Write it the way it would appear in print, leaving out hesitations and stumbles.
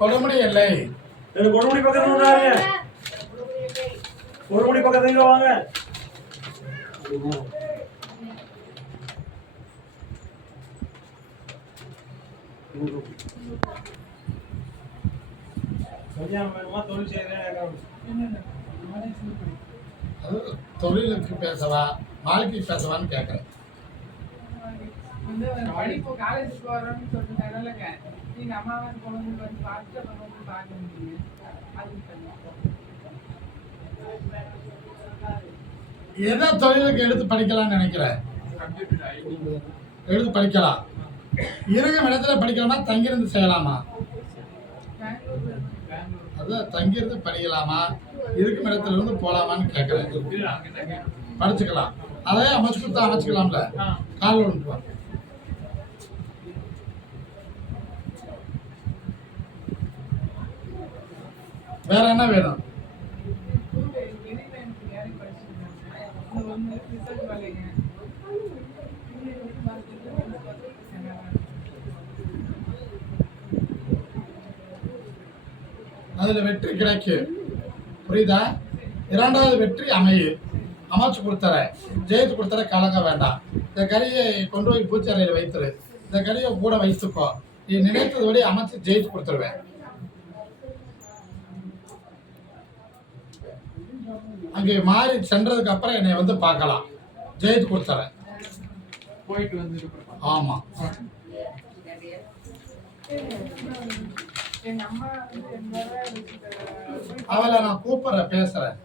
கொடுமுடி இல்லை. கொடுமுடி பக்கத்துல கொடுமுடி பக்கத்துல வாங்க. தொழிலுக்கு பேசவா வாழ்க்கை பேசவான்னு கேட்கறேன். எதை தொழிலுக்கு எடுத்து படிக்கலாம்னு நினைக்கிறேன்? எடுத்து படிக்கலாம். இருக்கும் இடத்துல படிக்கலாமா தங்கியிருந்து செய்யலாமா? அதான் தங்கியிருந்து படிக்கலாமா இருக்கும் இடத்துல இருந்து போலாமான்னு கேட்கறேன். படிச்சுக்கலாம். அதே அமைச்சு கொடுத்தா அமைச்சுக்கலாம்ல. கால் விழுந்துருவாங்க. வேற என்ன வேணும்? அதுல வெற்றி கிடைக்கும். புரியுதா? இரண்டாவது வெற்றி அமைச்சு கொடுத்தர ஜெயித்து கொடுத்தர கலங்க வேண்டாம். இந்த கறியை கொண்டு போய் பூச்சறையில் வைத்துரு. இந்த கறியை கூட வைத்துக்கோ. நீ நினைத்தபடி அமைச்சு ஜெயித்து கொடுத்துருவேன். அங்கே மாறி சென்றதுக்கு அப்புறம் என்னை வந்து பார்க்கலாம். ஜெயித்து கொடுத்துறேன். போயிட்டு வந்து ஆமா. அவளை நான் கூப்பிடுறேன், பேசுறேன்.